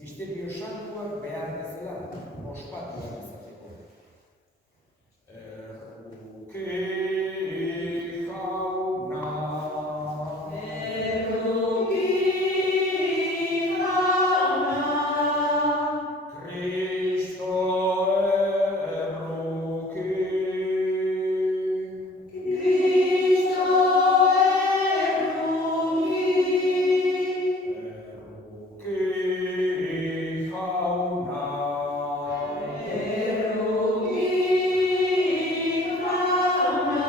misterio santuak behar bezala ospatuak izateko. Erruki jauna. Erruki jauna. Kristo erruki. Cristo erruki. Erruki jauna. Erruki jauna.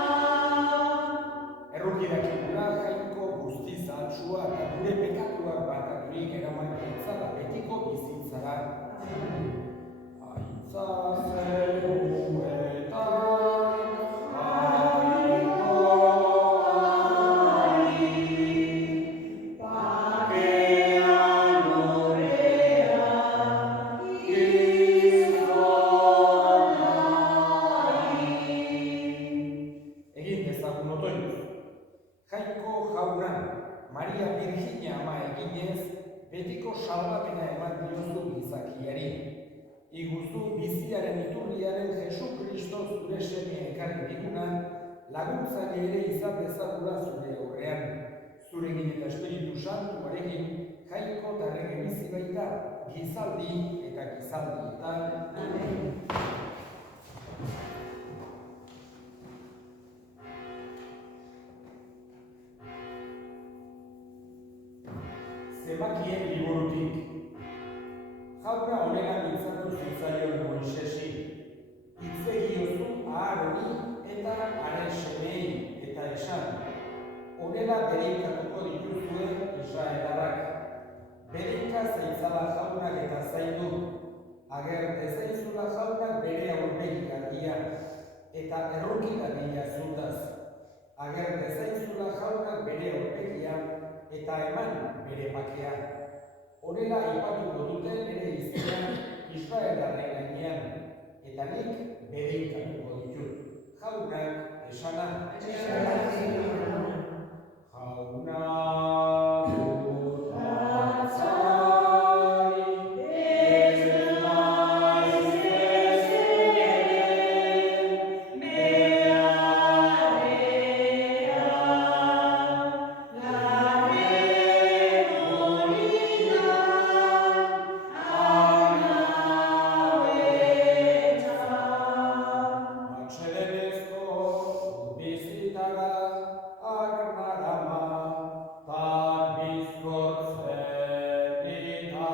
Erruki dakigula jainko guztiz atsua eta gure pekatuak barkaturik eraman gaitzala betiko bizitzara. Aitza zeruetan, aikoari, Bakean lorean gizonari. Egin dezagun otoinuz. Jainko jauna, Maria Virginia ama eginez, betiko salbapena eman diozu gizakiari. Iguzu biziaren iturriaren Jesu Kristo zure seme ekarri diguna, laguntzaile ere izan dezagula zure aurrean. Zurekin eta Espiritu Santuarekin, jainko eta errege bizi baita, gizaldi eta gizaldietan. Amen. Zenbakien liburutik. Jauna honela mintzatu zitzaion Moisesi. Hitz egiozu Aaroni eta haren semei eta esan. Honela bereikatuko dituzue Israelarrak. Bereika zaitzala jaunak eta zaindu. Ager dezaizula jaunak bere aurpegi argia eta errukigarria zutaz. Ager dezaizula jaunak bere aurpegia eta eman bere bakea. Honela aipatuko dute bere izena Israelarren gainean, eta nik bereikatuko ditut. Jaunak esana. Jauna dut batzai, ez naiz ezeren, atsedenezko bizitara armarama, tan bizkortzen bitarima.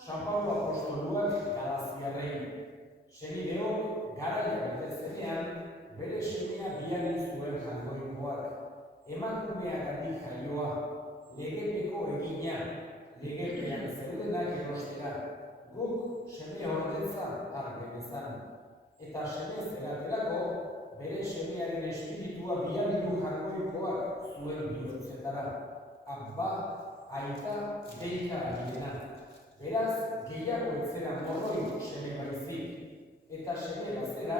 San Pablo apostoluak Galaziarrei. Senideok garaia betezenean bere semea biali zuen jainkoikoak. Emakumeagatik jaioa, legepeko egina, legepean zeudenak erostera. Guk seme ordetza har genezan. Eta seme zeratelako bere semearen espiritua biali du jainkoikoak zuen bihotzetara. Abba, aita, deika adibena. Beraz, gehiago etzera morroi seme baizik, eta seme bazera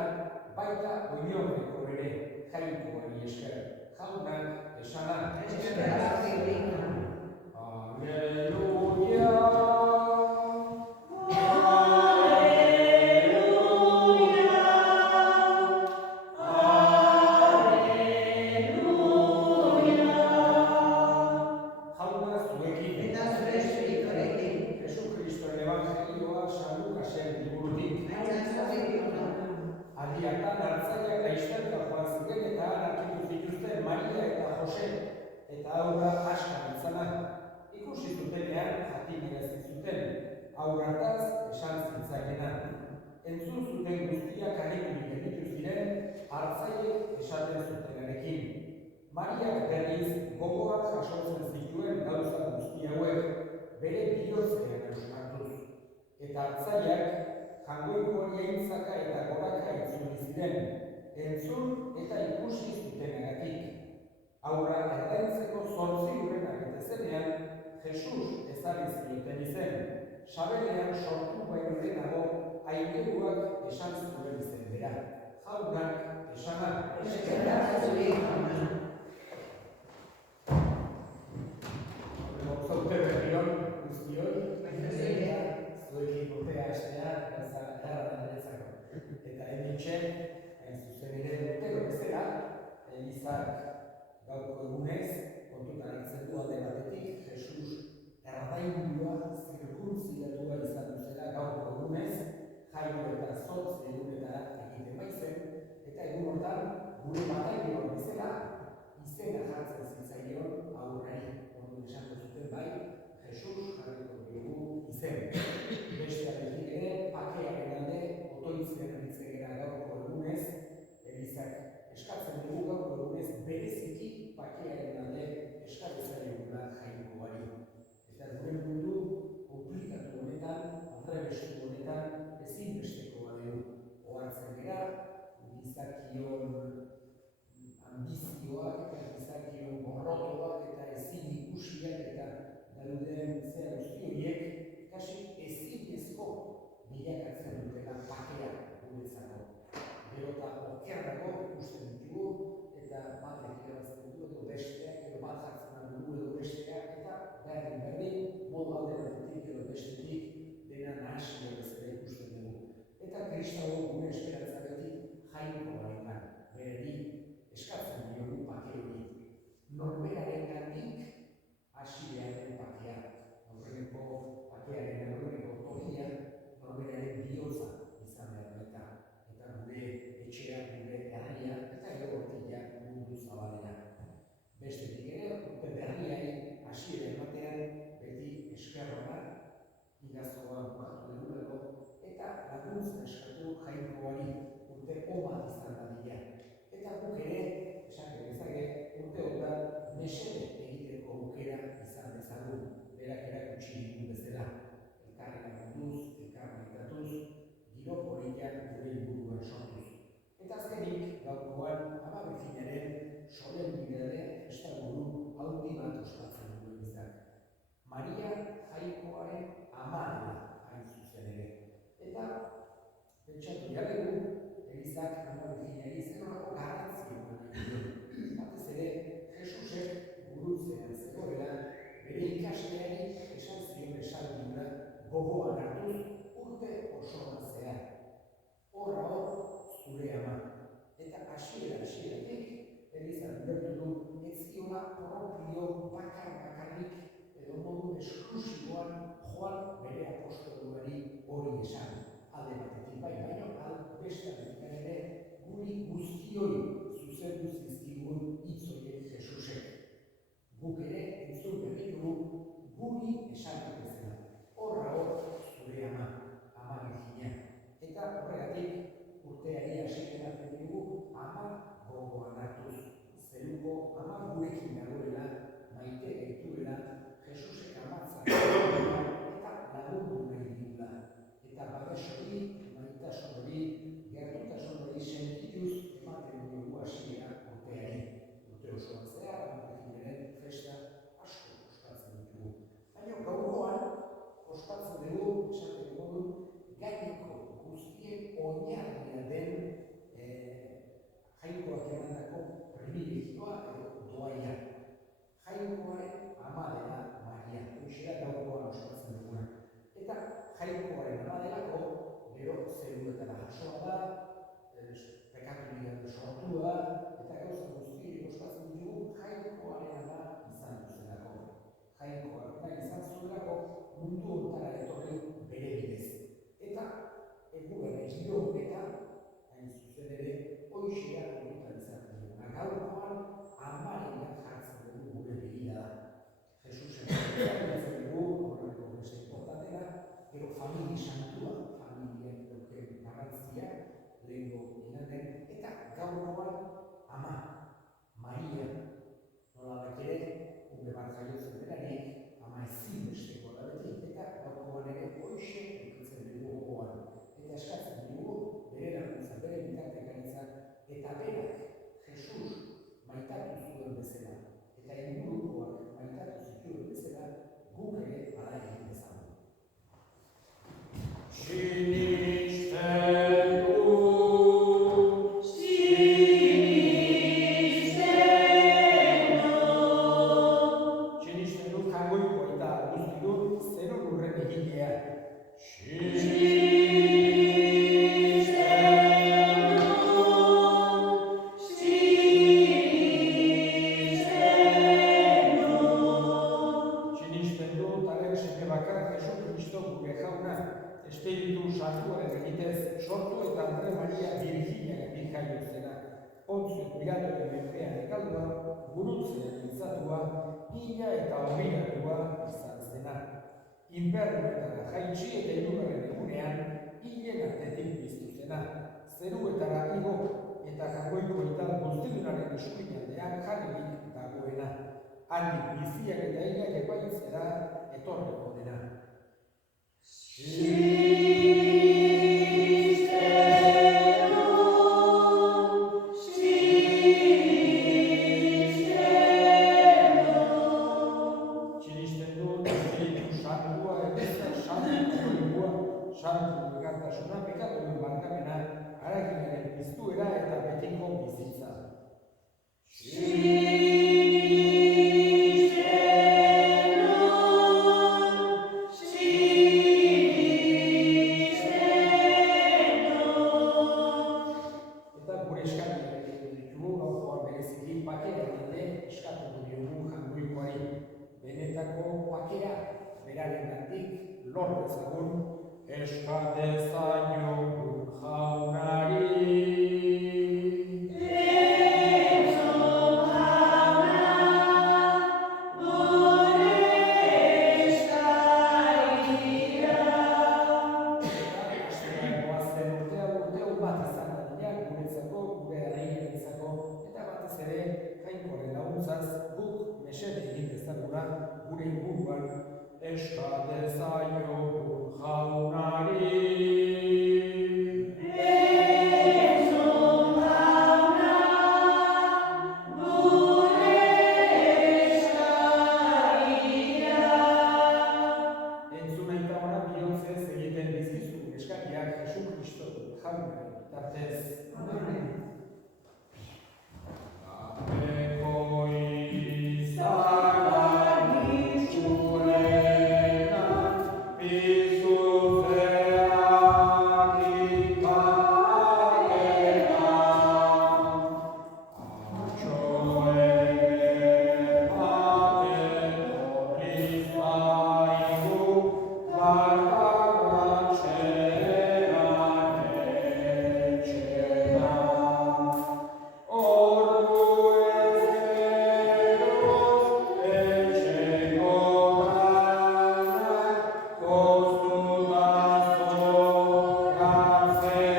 baita oinordeko ere jainkoari esker. Jaunak esana. Aleluia. Jauna zuekin. Jesu Kristoren evangelioa San Lukasen liburutik. Adiatan hartzaileak lasterka joan ziren eta han aurkitu zituzten Maria eta Jose eta haurra askar izana. Ikusi zutenean jakinarazi zuten, haurrataz esan zitzaiena. Entzun zuten guztiak harriturik gelditu ziren hartzaileek esaten zutenarekin. Mariak berriz gogoak jasotzen zituen gauza guzti hauek bere bihotzean euskartuz. Eta hartzaileak Jaungoiko jaintzaka eta goraka itzuli ziren, entzun eta ikusi zutenagatik. Haurra erdaintzeko 8 urtenak bete zenean, Jesus ezarri zioten izen, sabelean sortu baino lehenago aingeruak esan zuen izen bera. Jaunak esanak. Eskerrak zuri, jauna. Zaute berrion guztioi, zuekin urtea hastea, gauza erra niretzako. Eta hementxe, hain zuzen ere urtero bezala, Elizak gaurko egunez, kontutan hartzen du alde batetik, Jesus erdaindua zirkunzidatua izan duzela gaurko egunez, jaio eta 8 egunetara egiten baizen, eta egun hortan, gure batailioa bezala, izena jartzen zitzaion aurrari. Orduan esango zuten bai, Jesus jarriko diogu izen. Beste aldetik ere, pakearen alde, otoitzen aritzen gara gaurko egunez, Elizak eskatzen dugu gaurko egunez bereziki pakearen alde eskatzaiogula jainkoari. Eta gure mundu komplikatu honetan, atrebestu honetan, ezinbestekoa dugu. Ohartzen gara, gizakion ambizioak eta gizakion borrotoak eta ezin ikusiak eta dauden zera guzti horiek kasi ezinezko bilakatzen dutela pakea guretzako. Gero eta okerrago ikusten ditugu eta batek irabazten du edo besteak edo bat jartzen dugu edo besteak eta berdin modu alde batetik edo bestetik dena nahasia bezala ikusten dugu. Eta Kristau gure esperantzagatik jainkoarengan berari eskatzen diogu pake hori. Norberaren gandik hasi behar den pakea. Aurreneko pakearen aurreneko tokia norberaren bihotza izan behar baita. Eta gure etxea, gure herria eta gero hortia mundu zabalera. Bestetik ere, urte berriari hasiera ematean beti eskerrona, idazkoa bukatu dugulako, eta laguntza eskatu jainkoari urte on izan dadila. Eta guk ere, esan bezake, urte honetan mesede egiteko aukera izan dezagun, berak erakutsi digun bezala. Elkarren lagunduz, elkarren giro politak gure inguruan sortuz. Eta azkenik, gaurkoan, Ama Birjinaren solemnidade festaburu handi bat ospatzen du Elizak. Maria jainkoaren ama dela hain zuzen ere. Eta, pentsatu jarregu, Elizak Ama Birjinari zenolako garrantzia eman nahi dio. Batez ere, Jesusek gurutzean zegoela, bere ikasleari esan zion esaldia gogoan hartuz urte osoan zehar. Horra hor, zure ama. Eta hasieratik, Elizak ulertu du ez ziola propio bakarrik edo modu esklusiboan joan bere apostoluari hori esan. Alde batetik bai, baina beste aldetik ere guri guztioi zuzendu zizkigun hitz horiek Jesusek. Guk ere entzun berri dugu guri esan bezala. Horra hor zure ama, Ama Birjina. Eta horregatik urteari hasiera ematen diogu ama gogoan hartuz. Zeruko ama gurekin dagoela, maite gaituela, Jesusek amatzen eta lagundu nahi digula. Eta babes hori, maitasun hori, gertutasun hori sentituz ematen diogu hasiera urteari. Urte osoan zehar, Ama Birjinaren festa asko ospatzen ditugu. Baina gaurkoan ospatzen dugu, esaten modu, gaineko guztien oinarria den jainkoak emandako privilegioa edo doaia. Jainkoaren ama dela Maria, hoxera gaurkoan ospatzen duguna. Eta jainkoaren ama delako, gero zeruetara jasoa da, pekaturik gabe sortua, eta gauza guztiek ospatzen ditugu jainkoaren ama izan duzelako. Jainkoak nahi izan zuelako mundu ontara etorri bere bidez. Eta eguaren giro honetan, hain zuzen ere, hoxea honetan izaten dugu. Gaurkoan, amarenak jartzen dugu gure begira da. Jesusen jartzen dugu, horreko beste importantena, gero familia santua, familiaren duken garrantzia, lehengo inaten, eta gaurkoan, ama, Maria, nolabait ere, gure bat jaiotzen delarik, ama ezinbesteko da beti, eta gaurkoan ere hoxe edukitzen dugu gogoan. Eta piratoen menpean ekaldua, gurutzean iltzatua, hila eta hobiratua izan zena. Infernuetara jaitsi eta hirugarren egunean, hilen artetik piztu zena. Zeruetara igo eta jagoiko itar guztidunaren eskuinaldean jarririk dagoena. Handik biziak eta hilak epaitzera etorreko dena. Santu elkartasuna, pekatuen barkamena, haraginaren piztuera eta betiko bizitza. Eta gure eskatzen ditugu, gaurkoan bereziki pakearen eskatuko diogu jangoikoari. Benetako pakea, beraren gandik, lor dezagun, eska dezaiogun jaunari. Entzun jauna, gure eskaria. Goazen urte bat izan dira guretzako, gure herriarentzako, eta batez ere jainkoaren laguntzaz guk mesede egin dezagula gure inguruan. Eska dezaiogun jaunari. Entzun jauna, gure eskaria. Entzun aita ona bihotz egiten dizkizu eskakiak Jesu Kristo jaunaren bitartez. Amen. Apeko izan itxurena, bizuzeak ikatera. Atxoen baten horri zaigu, barkaratxean etxera. Ordu ez geroz etxeko lanak kostutazo gatzekera.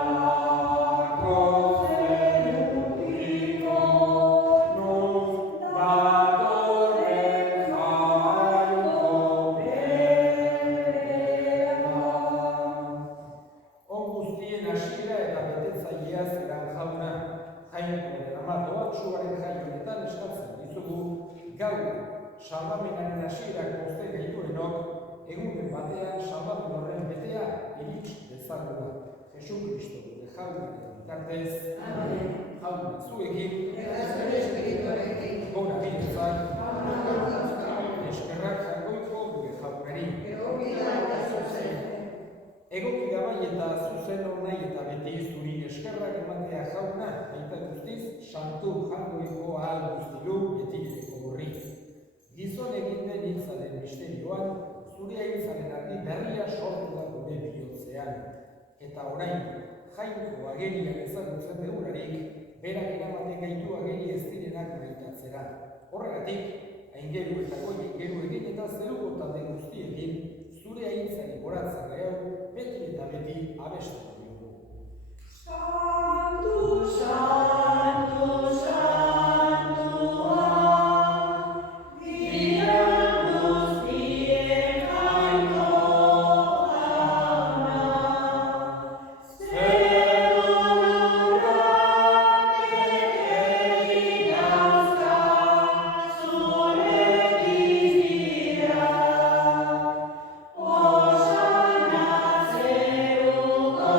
Aurradalako zerutiko nun datorren jaiko berena. On guztien hasiera eta betetzailea zeran jauna, jainkoaren ama doatsuaren jai honetan eskatzen dizugu, gaur salbamenaren hasierak poste gaituenok, egunen batean salbamen horren betea irits dezagula. Jesu Kristo gure jaunaren bitartez, Amen. jauna zuekin, Eta zure espirituarekin, gora bihotzak, aurrera eskerrak jangoiko gure jaunari. egokida eta zuzen. Egoki gabai eta zuzen nahi eta beti zuri eskerrak ematea jauna, baita guztiz, santu jangoiko ahal guztilu betireko horri. Gizon egin den hiltzaren misterioan, zure hiltzaren argi berria sortu da gure bihotzean. Eta orain, jainko agerian ezagutzen degularik, berak eramaten gaitu ageri ez direnak maitatzera. Horregatik, aingeru eta goiengeru egin eta zeruko talde guztiekin, zure aintzari goratzen hau, beti eta beti abestuko dugu. Santu, santu, santua, diren guztien jainko jauna. Zerurak egin dauzka zure bizira. Osana zeruko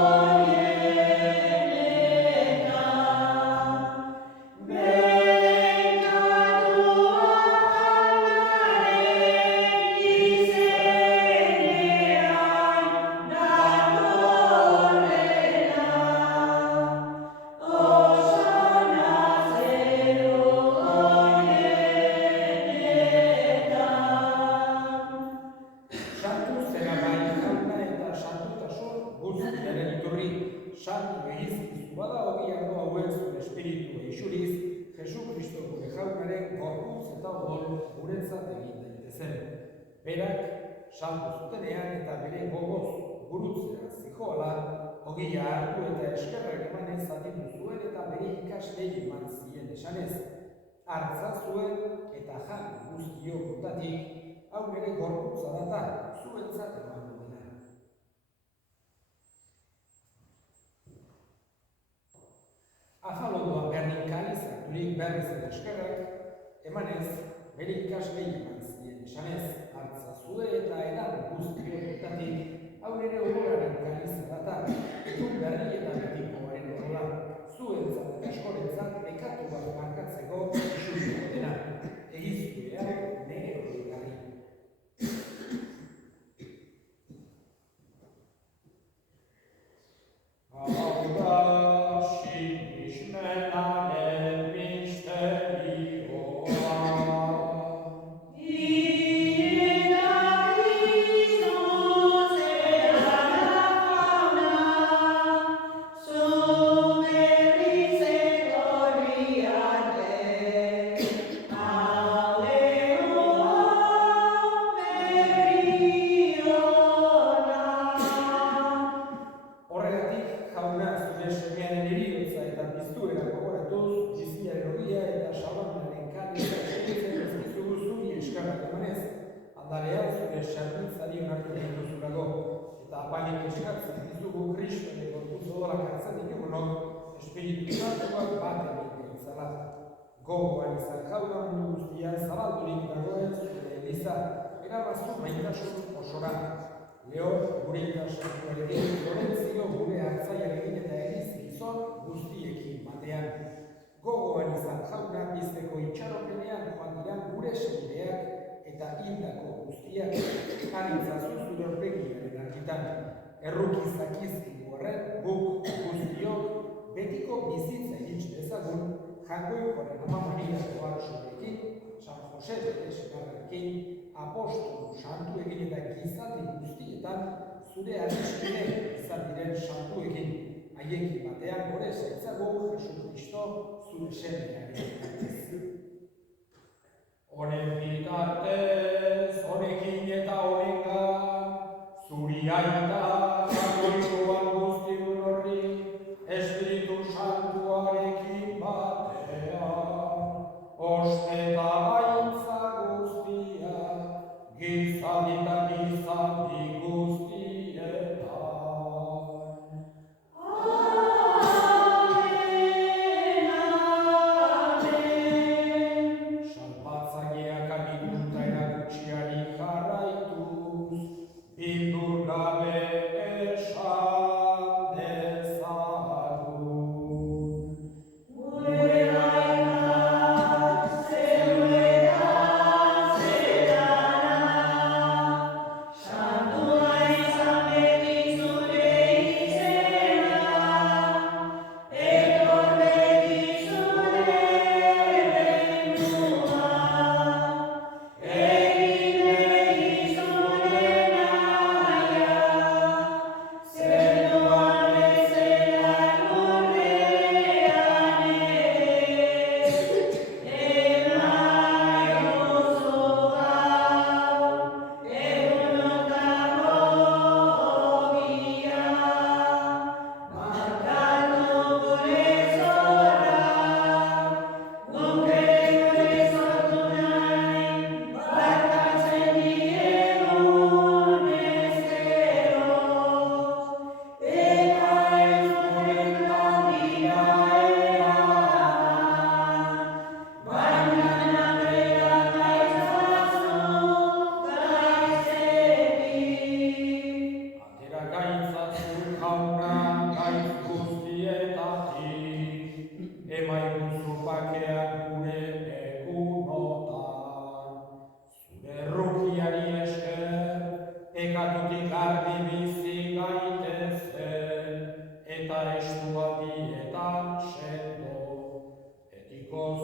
guztiaren iturri, santu egizkizu bada ogiako hauek zuen espiritu eixuriz, Jesu Kristo gure jaunaren gorputz eta odol guretzat egin daitezen. Berak, saldu zutenean eta bere gogoz gurutzera zijoala, ogia hartu eta eskerrak emanez zatitu zuen eta bere ikaslei eman zien esanez. Hartza zuen eta jan guztiok ondatik, hau nire gorputza data, zuentzat eman dena. Afalondoan berdin kalizaturik berriz eta eskerrak emanez, bere ikaslei eman zien esanez. Hartza zue eta edan guztiok ondatik, hau nire odolaren kaliza data, itun berri eta betikoaren odola, zuentzat eta eskorentzat bekatu bat markatzeko isuriko dena. Egiztu behar nire horigarri. Hau da sinismenaren misterioa. Eta apainik eskatzen dizugu Kristoren gorputz odolak hartzen ditugunok, Espiritu Santuak bat egin zala. Gogoan izan jauna mundu guztian zabaldurik dagoen zure eliza, erabazu maitasun osora. Leo gure ikasakuarekin, Lorentzio gure hartzaiarekin eta eliz gizon guztiekin batean. Gogoan izan jauna bizteko itxaropenean joan diran gure senideak eta hildako guztiak anitzazu zure aurpegiaren argitan. Errukizakizkigu horren guk guztiok betiko bizitza hitz dezagun Jakoikoren Ama Maria Joarsorekin, San Jose bere senarrarekin, apostolu santuekin eta gizati guztietan zure adiskide izan diren santuekin. Haiekin batean gore zaitzago Jesu Kristo zure semearen. Honen bitartez, honekin eta honengan, zuri aita, jakoikoan guztiun horri, Espiritu Santuarekin batean, oste eta gaitza guztia, gizadi eta gizadi guztietan.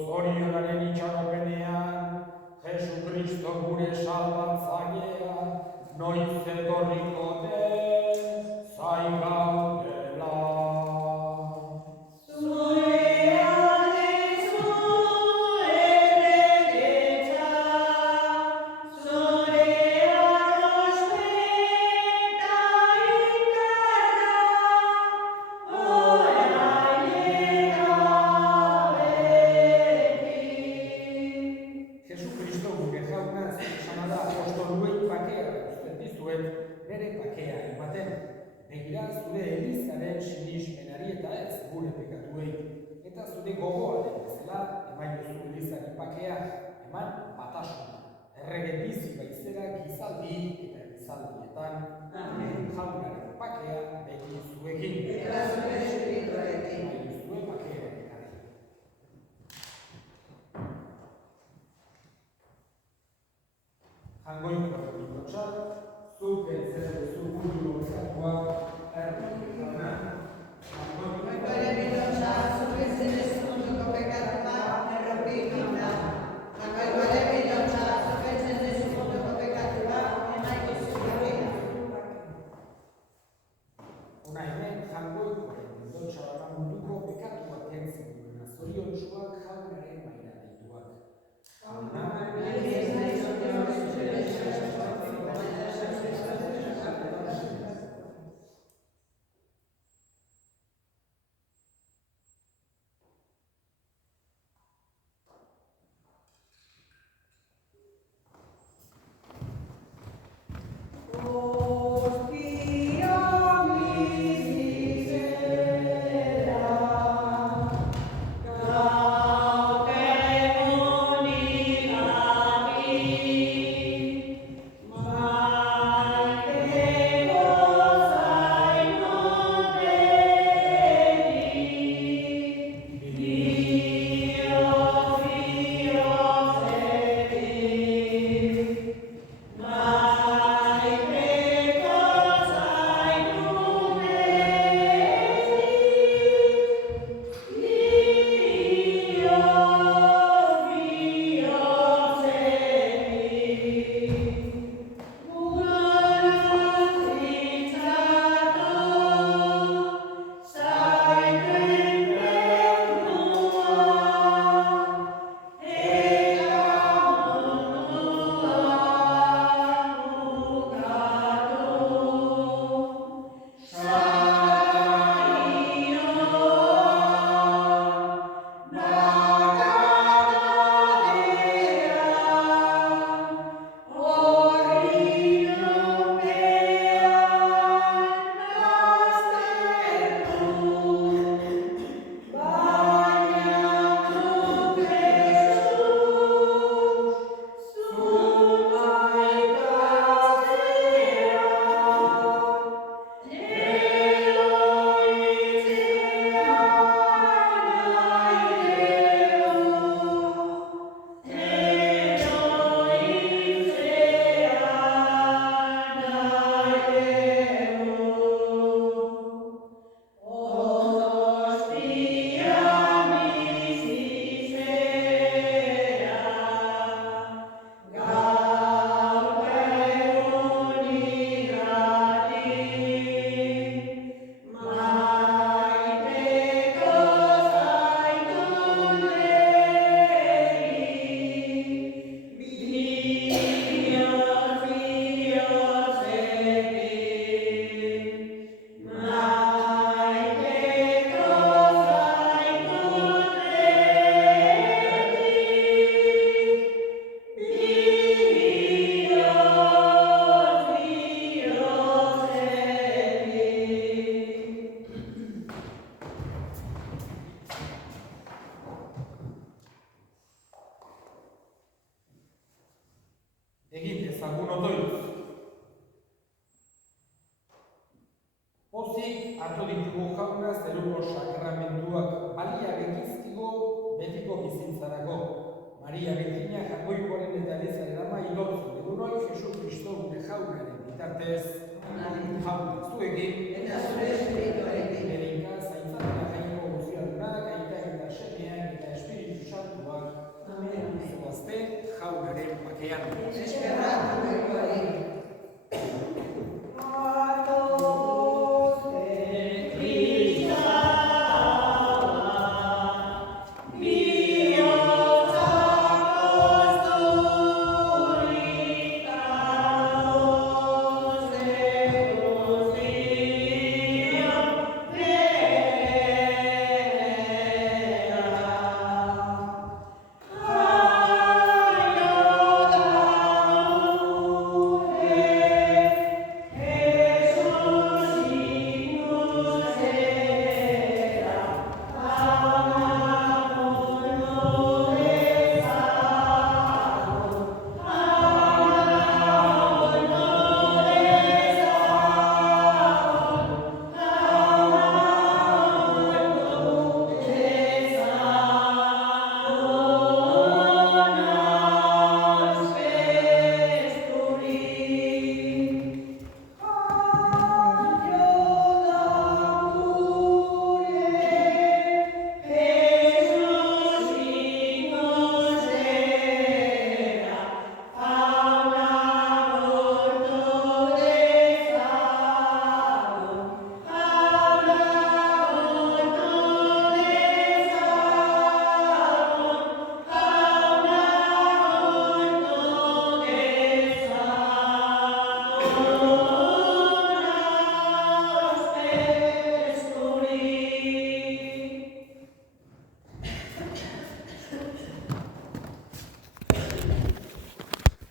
Zorionaren itxaropenean, Jesu Kristo gure salbatzailea, noiz etorriko den, zaiga Elizaren sinismenari eta ez gure pekatuei. Eta zure gogoaren bezala, eman jozu Elizari pakea, eman batasuna. Errege bizi baizera gizaldi eta gizaldietan. Amen. Jaunaren pakea beti zuekin. Eta zure espirituarekin. Eman jozue pakea ekarri. Jangoiko bintotxat, zuk entzera duzu buru horrekatua, erdi jauna. Ere bilotza, zupetzen ez munduko pekatua, erropikita. Ere bilotza, zupetzen ez munduko pekatua, emaiko zuekina. Una hemen jangoikoaren bintotxa munduko pekatua kentzen duena, zoriontsuak jaunaren maira dituak. Egin dezagun otoitz. Pozik hartu ditugu jauna zeruko sakramentuak balia gekizkigo betiko bizitzarako. Maria Virginia Jakoikoaren eta Elizaren ama ilotzen egunoi Jesu Kristo gure jaunaren bitartez. Jauna zuekin. Eta zure